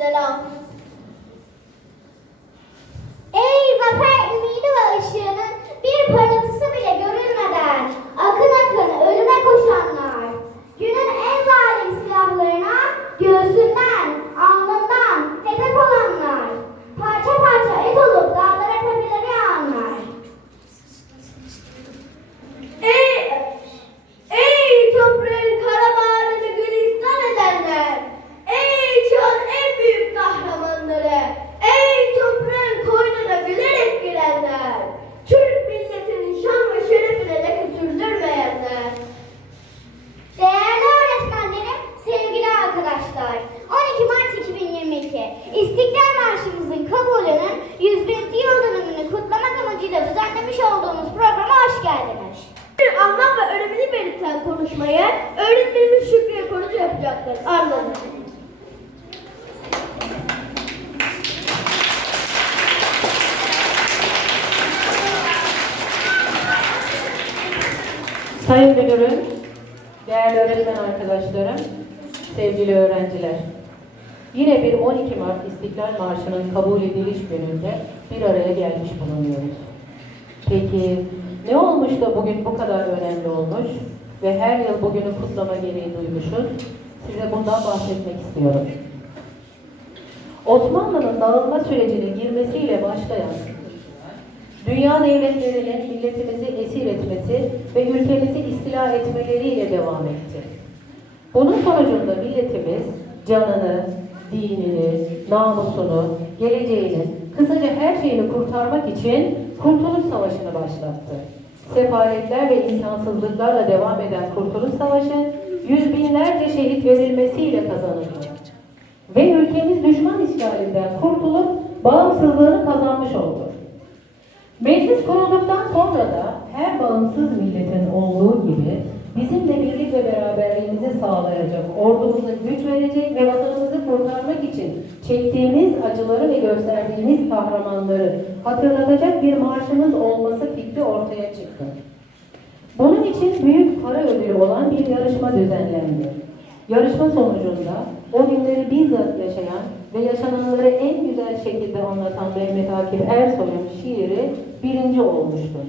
Selam. Ey Zafer! Sayın Müdürüm, değerli öğretmen arkadaşlarım, sevgili öğrenciler. Yine bir 12 Mart İstiklal Marşı'nın kabul ediliş gününde bir araya gelmiş bulunuyoruz. Peki ne olmuş da bugün bu kadar önemli olmuş ve her yıl bugünü kutlama gereği duymuşuz? Size bundan bahsetmek istiyorum. Osmanlı'nın dağılma sürecine girmesiyle başlayan Dünya devletlerinin milletimizi esir etmesi ve ülkemizi istila etmeleriyle devam etti. Bunun sonucunda milletimiz canını, dinini, namusunu, geleceğini, kısaca her şeyini kurtarmak için Kurtuluş Savaşı'nı başlattı. Sefaletler ve insansızlıklarla devam eden Kurtuluş Savaşı, yüz binlerce şehit verilmesiyle kazanıldı. Ve ülkemiz düşman işgalinden kurtulup bağımsızlığını kazanmış oldu. Meclis kurulduktan sonra da her bağımsız milletin olduğu gibi bizim de birlik ve beraberliğimizi sağlayacak, ordumuza güç verecek ve vatanımızı kurtarmak için çektiğimiz acıları ve gösterdiğimiz kahramanları hatırlatacak bir marşımız olması fikri ortaya çıktı. Bunun için büyük para ödülü olan bir yarışma düzenlendi. Yarışma sonucunda o günleri bizzat yaşayan ve yaşananları en güzel şekilde anlatan Mehmet Akif Ersoy'un şiiri birinci olmuştur.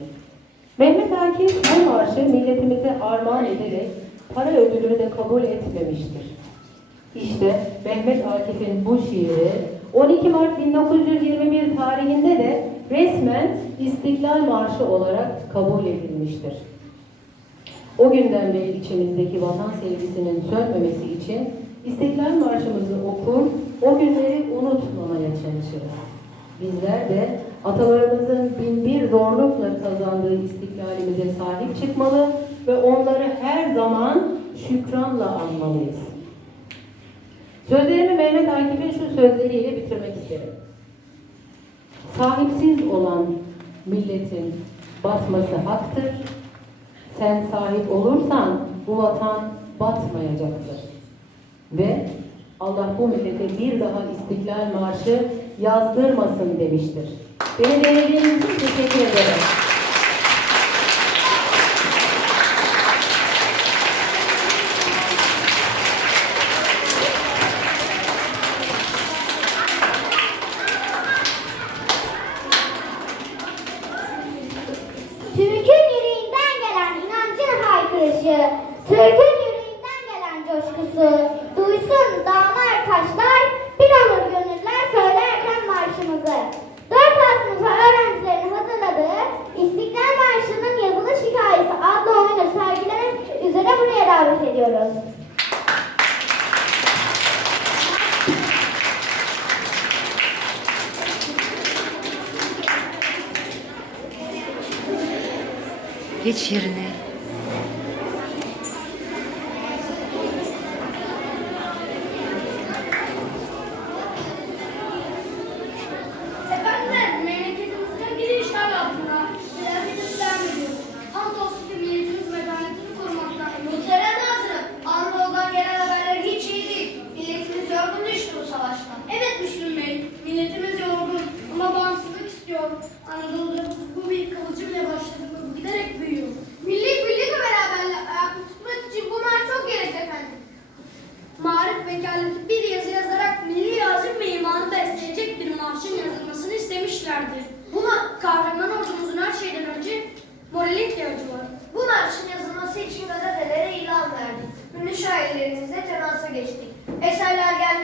Mehmet Akif bu marşı milletimize armağan ederek para ödülünü de kabul etmemiştir. İşte Mehmet Akif'in bu şiiri 12 Mart 1921 tarihinde de resmen İstiklal Marşı olarak kabul edilmiştir. O günden beri içimizdeki vatan sevgisinin sönmemesi için İstiklal Marşımızı okur, o günleri unutmamaya çalışırız. Bizler de atalarımızın bin bir zorlukla kazandığı istiklalimize sahip çıkmalı ve onları her zaman şükranla anmalıyız. Sözlerimi Mehmet Akif'in şu sözleriyle bitirmek isterim. Sahipsiz olan milletin batması haktır. Sen sahip olursan bu vatan batmayacaktır. Ve Allah bu millete bir daha istiklal marşı yazdırmasın demiştir. Beni dinlediğiniz için teşekkür ederim.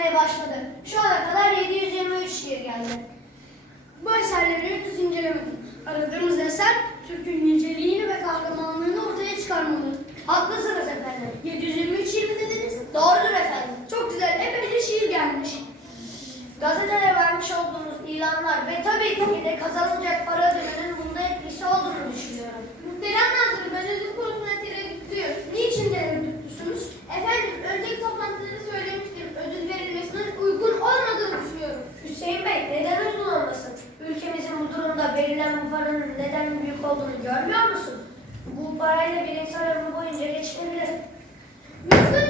Gelmeye başladı. Şu ana kadar 723 şiir geldi. Bu eserleri henüz incelemedik. Aradığımız eser Türk'ün yüceliğini ve kahramanlığını ortaya çıkarmalı. Haklısınız efendim. 723 şiir mi dediniz? Doğrudur efendim. Çok güzel, epeyce şiir gelmiş. Gazetelere vermiş olduğunuz ilanlar ve tabii ki de kazanılacak para ödeminin bunda etkisi olduğunu düşünüyorum. Muhterem Nazırı, ben ödül konusunda tereddütlüyüm. Niçin tereddütlüsünüz? Efendim, önceki toplantıda Hüseyin Bey neden uygun? Ülkemizin bu durumda verilen bu paranın neden büyük olduğunu görmüyor musun? Bu parayla bir insan ömrü boyunca geçinebilir. Lütfen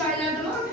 aylarda var mı?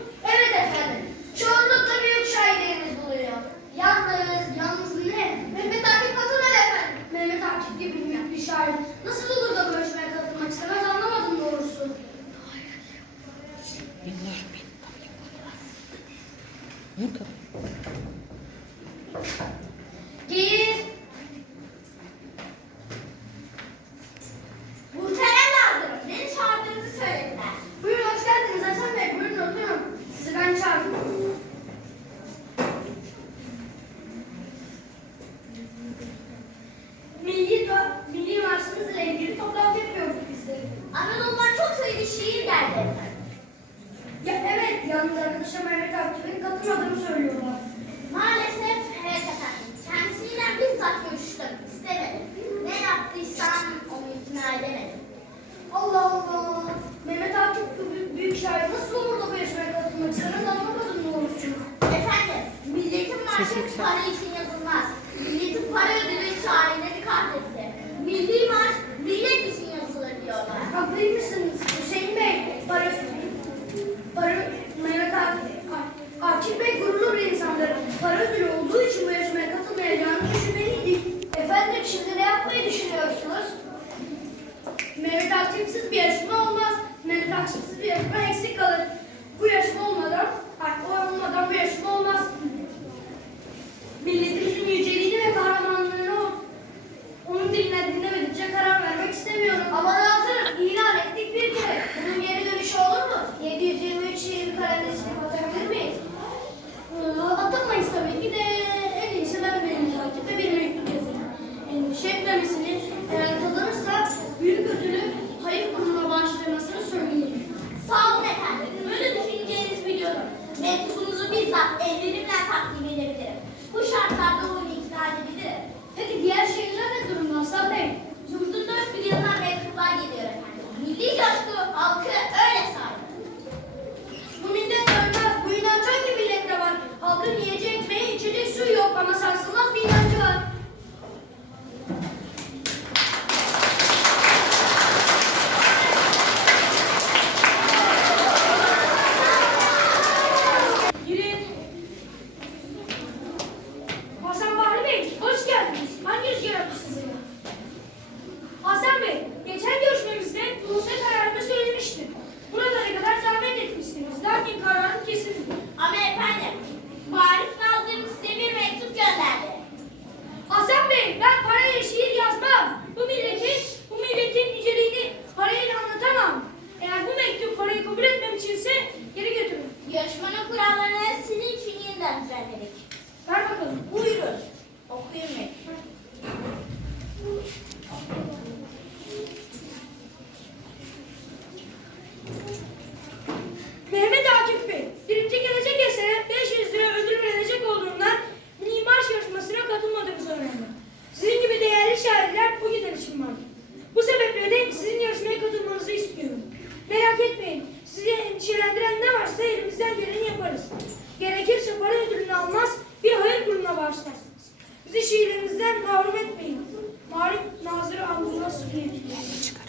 elimizden geleni yaparız. Gerekirse para ödülünü almaz, bir hayır kurumuna bağışlarsınız. Bizi şiirimizden mahrum etmeyin. Marif Nazırı Abdullah Sıfır.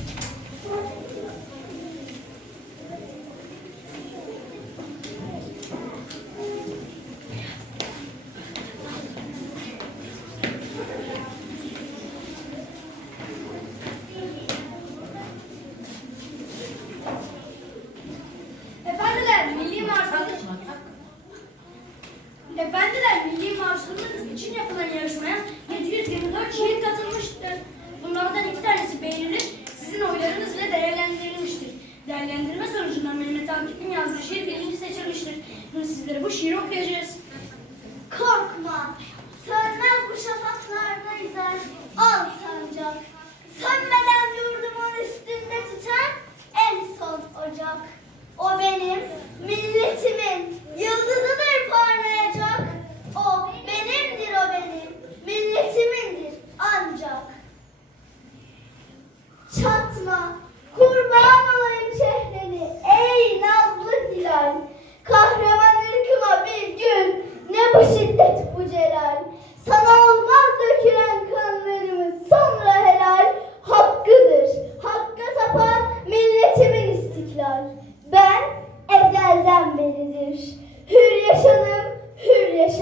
Oh,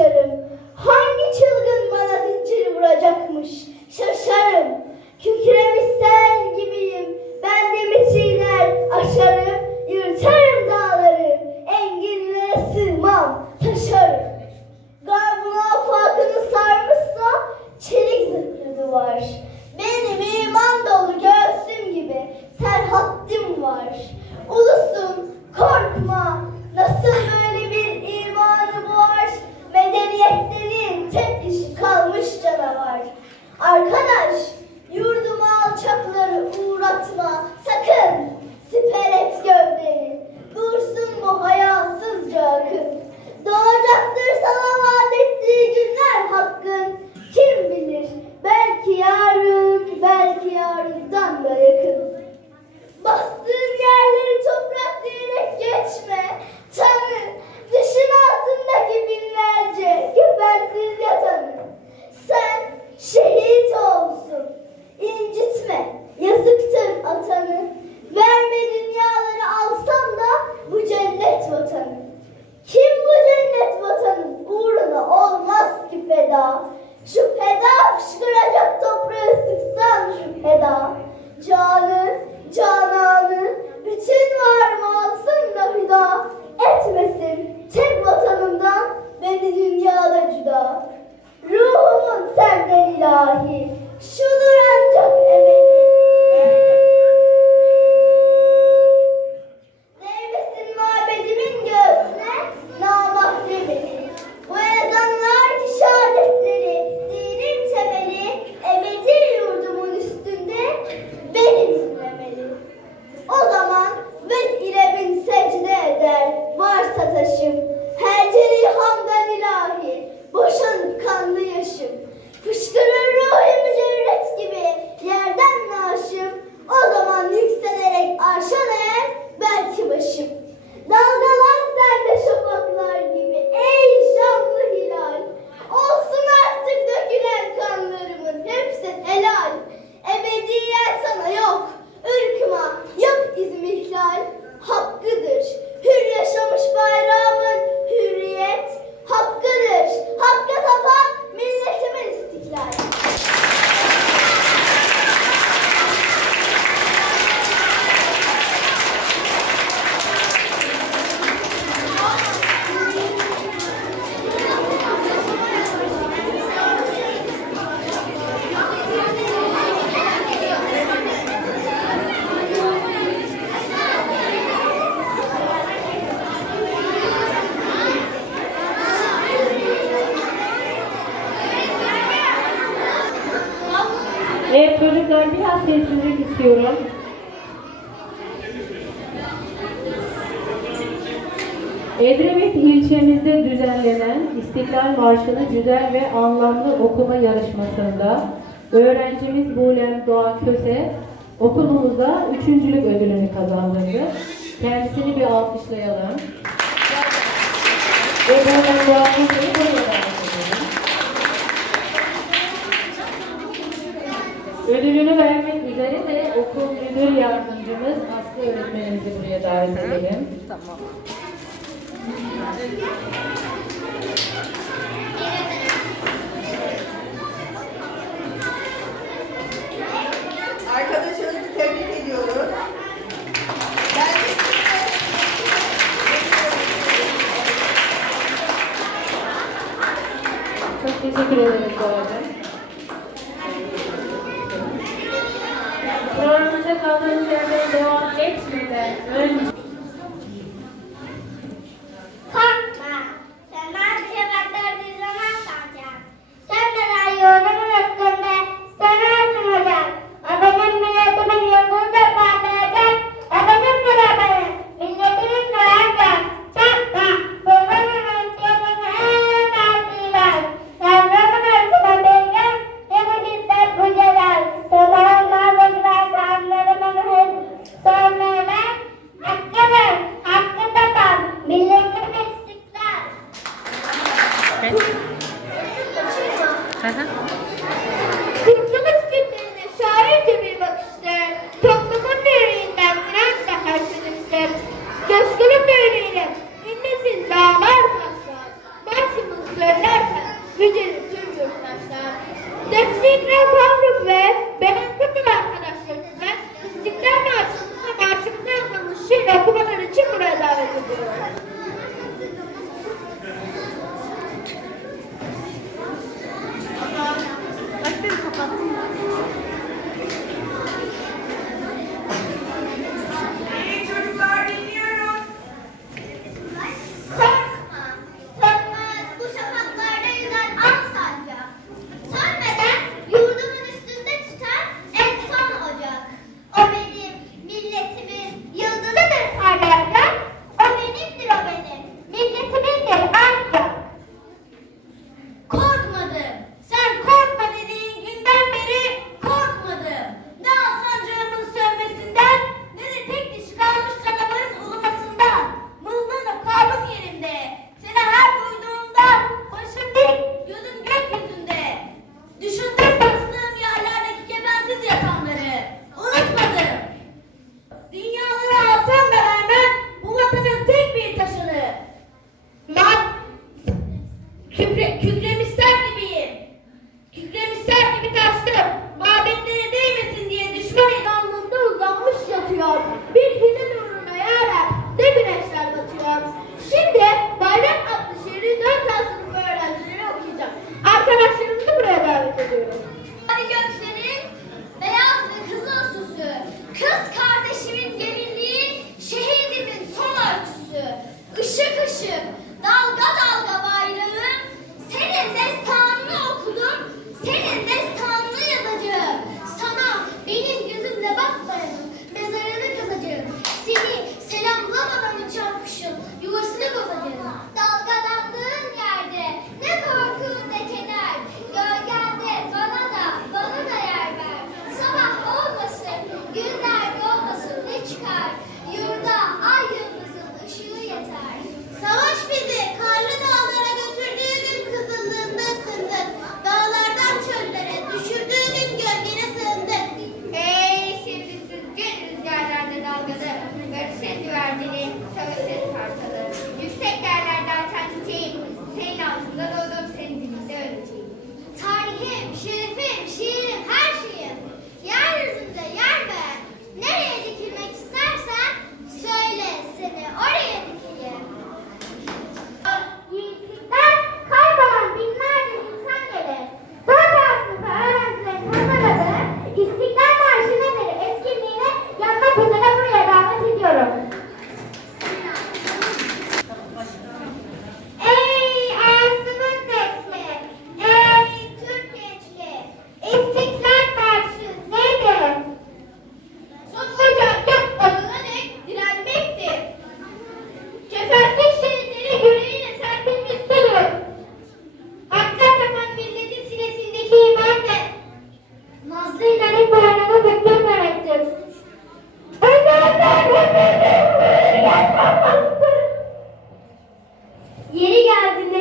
ederim. istiyorum. Edremit ilçemizde düzenlenen İstiklal Marşı'nı güzel ve anlamlı okuma yarışmasında öğrencimiz Bulem Doğan Köse okulumuza üçüncülük ödülünü kazandırdı. Kendisini bir alkışlayalım. Ve Bulem Doğan Köse'yi buraya davet Ödülünü vermek sizleri de okul müdür yardımcımız Aslı öğretmenimizi buraya davet edelim. Tamam. Arkadaşlarımızı tebrik ediyoruz. Çok teşekkür ederiz bu arada.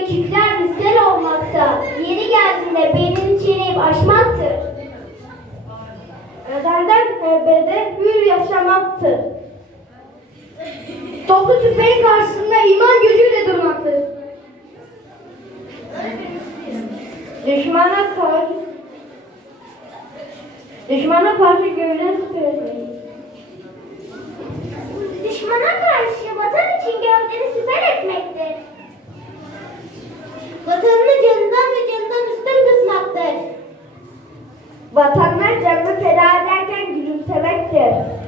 Küçükler bizden olmakta. Yeri geldiğinde beynin çiğneyip aşmaktır. Özenden ebede hür yaşamaktır. Toplu tüfeğin karşısında iman gücüyle durmaktır. Düşmana karşı Düşmana karşı göğüne süpürmeyi. Düşmana karşı vatan için gövdeni süper etmektir. Vatanını canından ve canından üstün kısmaktır. Vatanına canını feda ederken gülümsemektir.